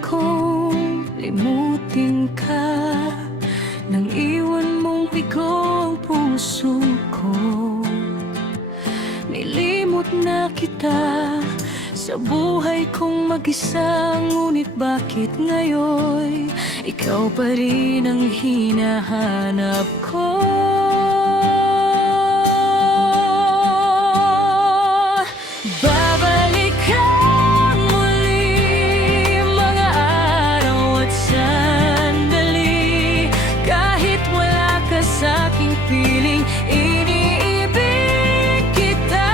kong limutin ka nang iwan mong bigo ang puso ko. Nilimot na kita sa buhay kong mag-isa, ngunit bakit ngayon ikaw pa rin ang hinahanap ko? Babalik ka muli, mga araw at sandali, kahit wala ka sa'king piling. Iniibig kita,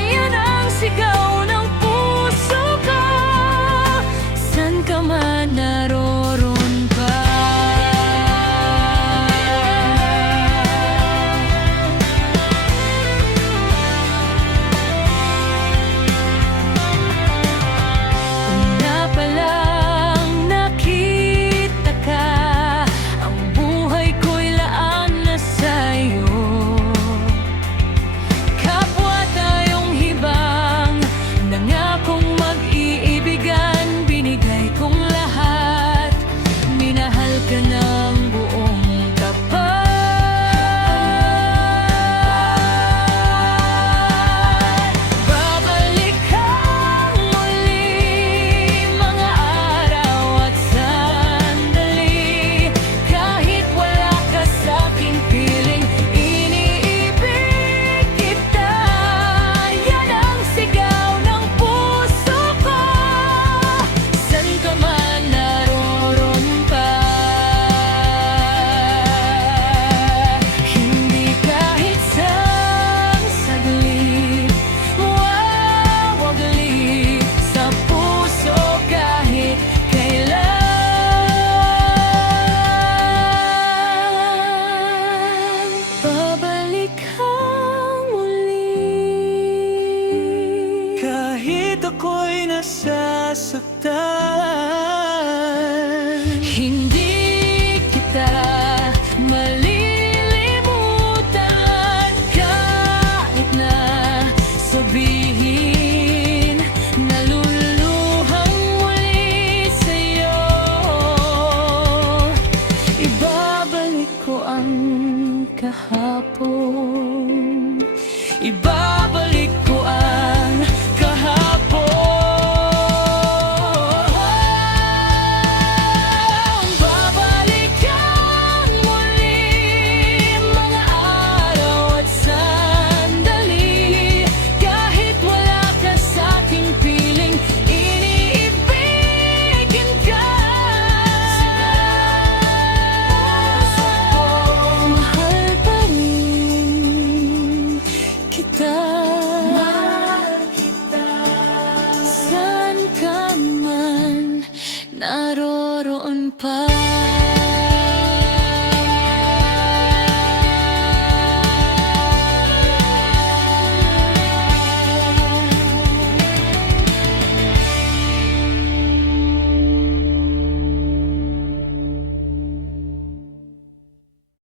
yan ang sigaw ng puso ko. San ka man naroon pa. Una pa lang nakita ka, ang buhay ko'y laan na sa'yo. Kapwa tayong hibang, nangakong mag-iibigan, binigay kong lahat, minahal ka ng buong tapat. Babalik ka muli, mga araw at sandali, kahit wala ka sa'king piling. Iniibig kita, yan ang sigaw ng puso ko. San ka man naroon pa, hindi kahit sang saglit mawawaglit sa puso kahit kailan. Babalik ka muli, kahit ako'y nasasaktan. Hindi kita malilimutan, kahit na sabihin naluluhang muli sa'yo. Ibabalik ko ang kahapon, ibabalik ko ang kahapon. Babalik ka muli, mga araw at sandali, kahit wala ka sa'king piling. Iniibigin ka, mahal pa rin kita. Saan ka man naroroon pa.